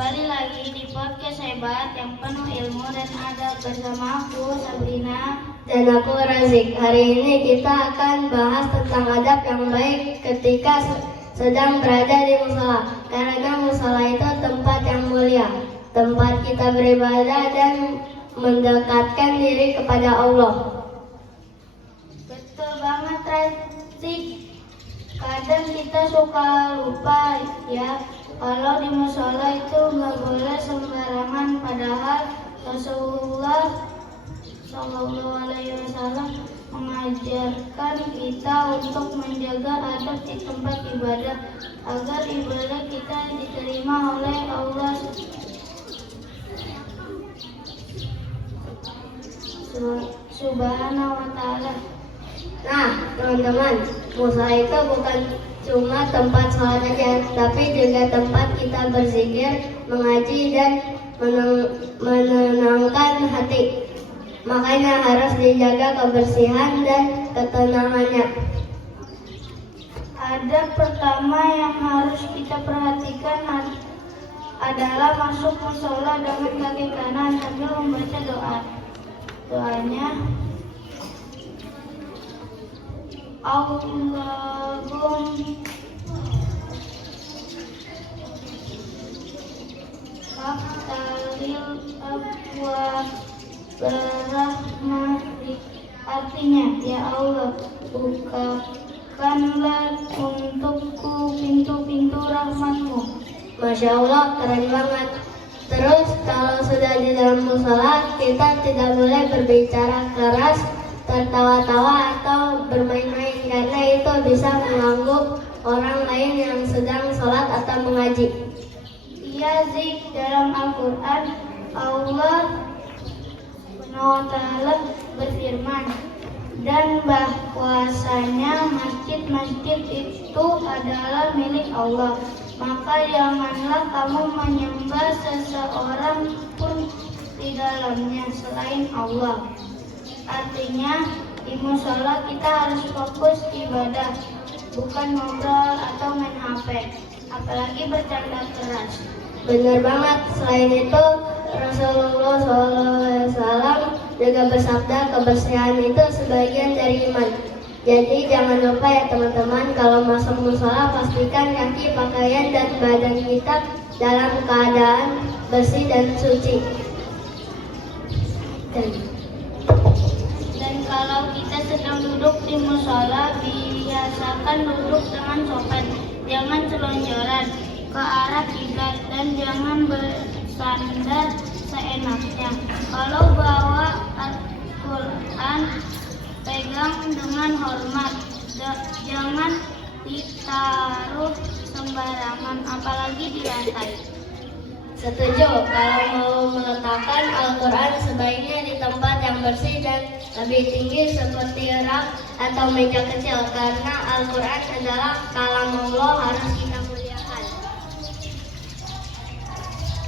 Kembali lagi di podcast hebat yang penuh ilmu dan adab bersama aku Sabrina dan aku Razik. Hari ini kita akan bahas tentang adab yang baik ketika sedang berada di mushola. Karena mushola itu tempat yang mulia, tempat kita beribadah dan mendekatkan diri kepada Allah. Betul banget Razik. Kadang kita suka lupa ya, kalau di mushola itu nggak boleh sembarangan, padahal Rasulullah SAW mengajarkan kita untuk menjaga adab di tempat ibadah agar ibadah kita diterima oleh Allah Subhanahu wa Ta'ala. Nah, teman-teman, mushola itu bukan cuma tempat sholat aja, tapi juga tempat kita berzikir, mengaji, dan menenangkan hati. Makanya harus dijaga kebersihan dan ketenangannya. Adab pertama yang harus kita perhatikan adalah masuk mushola dengan kaki kanan sambil membaca doa. Doanya, Allahumma aftalil abwa berahmatik. Artinya, ya Allah, bukakanlah untukku pintu-pintu rahmatmu. Masya Allah, keren banget. Terus kalau sudah di dalam mushola, kita tidak boleh berbicara keras, tertawa-tawa atau bermain-main, karena itu bisa mengganggu orang lain yang sedang sholat atau mengaji. Iya Zik, dalam Al-Quran Allah SWT berfirman, dan bahwasanya masjid-masjid itu adalah milik Allah, maka janganlah kamu menyembah seseorang pun di dalamnya selain Allah. Artinya di mushola kita harus fokus ibadah, bukan ngobrol atau main HP, apalagi bercanda keras. Benar banget. Selain itu, Rasulullah SAW juga bersabda, kebersihan itu sebagian dari iman. Jadi jangan lupa ya teman-teman, kalau masuk mushola pastikan kaki, pakaian, dan badan kita dalam keadaan bersih dan suci. Dan kalau kita sedang duduk di mushola, biasakan duduk dengan sopan, jangan selonjoran ke arah kiblat, dan jangan bersandar seenaknya. Kalau bawa Al-Quran, pegang dengan hormat, jangan ditaruh sembarangan, apalagi di lantai. Setuju, kalau mau meletakkan Al-Quran sebaiknya di tempat yang bersih dan lebih tinggi seperti rak atau meja kecil, karena Al-Quran adalah kalam Allah, harus kita muliakan.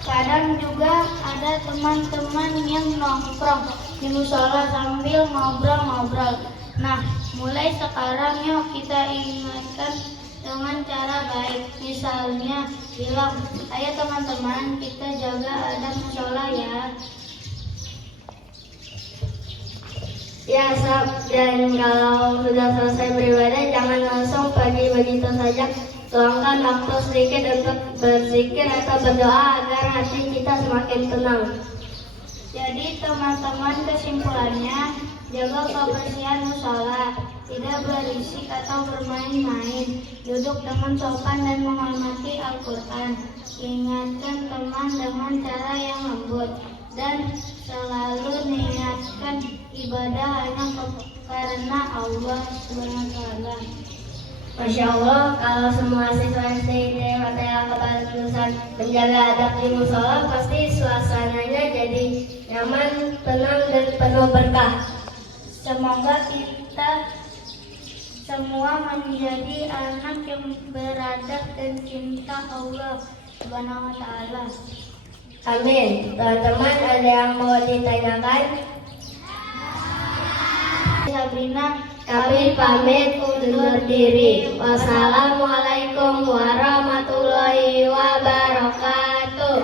Kadang juga ada teman-teman yang nongkrong di mushola sambil ngobrol-ngobrol. Nah, mulai sekarang yuk kita ingatkan dengan cara baik. Misalnya bilang, ayo teman-teman kita jaga adab mushola ya. Ya, dan kalau sudah selesai beribadah, jangan langsung pergi begitu saja. Luangkan waktu sedikit untuk berzikir atau berdoa agar hati kita semakin tenang. Jadi teman-teman, kesimpulannya, jaga kebersihan mushola, tidak berisik atau bermain-main, duduk dengan sopan dan menghormati Al-Quran, ingatkan teman dengan cara yang lembut, dan selalu niatkan ibadah hanya karena Allah SWT. Masya Allah, kalau semua siswa-siswi Fatihah kebagusan menjaga adab di mushola, pasti suasananya jadi nyaman, tenang, dan penuh berkah. Semoga kita semua menjadi anak yang beradab dan cinta Allah Subhanahu wa Ta'ala. Amin. Teman-teman, ada yang mau ditanyakan? Sabrina, Kami pamit undur diri. Wassalamualaikum warahmatullahi wabarakatuh.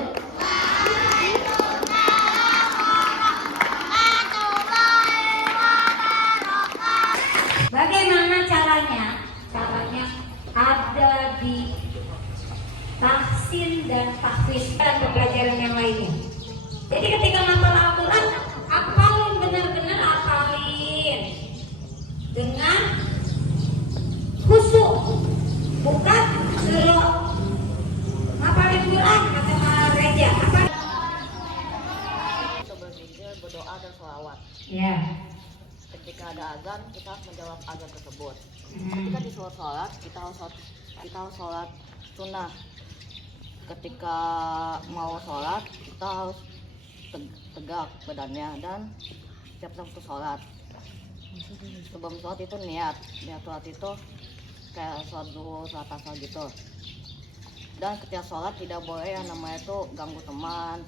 Ya. Ketika ada azan, kita harus menjawab azan tersebut. Ketika disuruh sholat, kita harus sholat sunnah. Ketika mau sholat, kita harus tegak badannya dan siap-siap untuk sholat. Sebelum sholat itu niat sholat itu kayak sholat zuhur, sholat asar gitu. Dan ketika sholat tidak boleh yang namanya itu ganggu teman,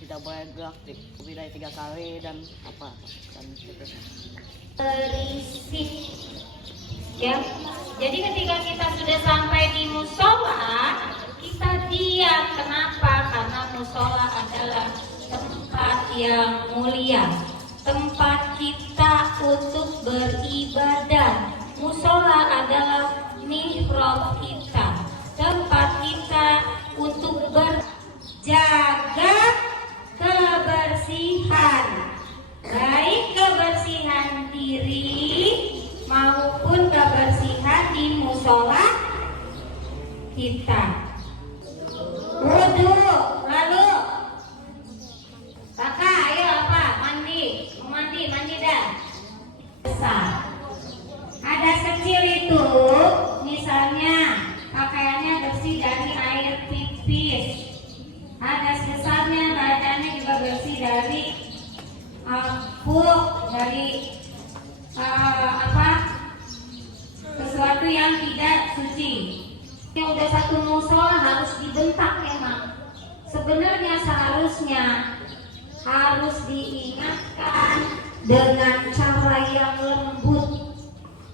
tidak boleh gerak lebih dari 3 kali dan gitu. Berisik. Ya. Jadi ketika kita sudah sampai di musola, kita diam. Kenapa? Karena musola adalah tempat yang mulia, tempat kita untuk beribadah. Musola adalah mihrab kita, tempat kita untuk berjaga kebersihan, baik kebersihan diri maupun kebersihan di musola kita. Wudu, lalu kakak ayo apa? Mandi dah. Besar. Ada kecil itu, misalnya pakaiannya bersih dari air pipis. Ada besarnya, badannya juga bersih dari pup, dari sesuatu yang tidak suci. Yang udah satu musola harus dibentak emang. Sebenarnya seharusnya harus diingatkan dengan cara yang lembut.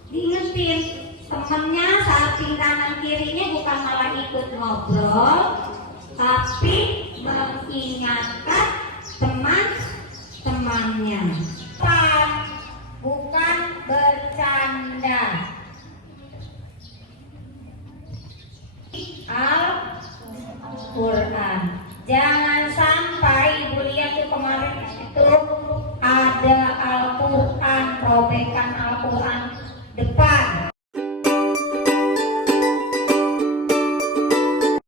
Diingetin temennya samping kanan kirinya bukan malah ikut ngobrol, tapi mengingatkan teman-temannya. Bukan bercanda. Al-Quran. Jangan sampai Ibu lihat tuh kemarin itu ada Al-Quran, robekan Al-Quran depan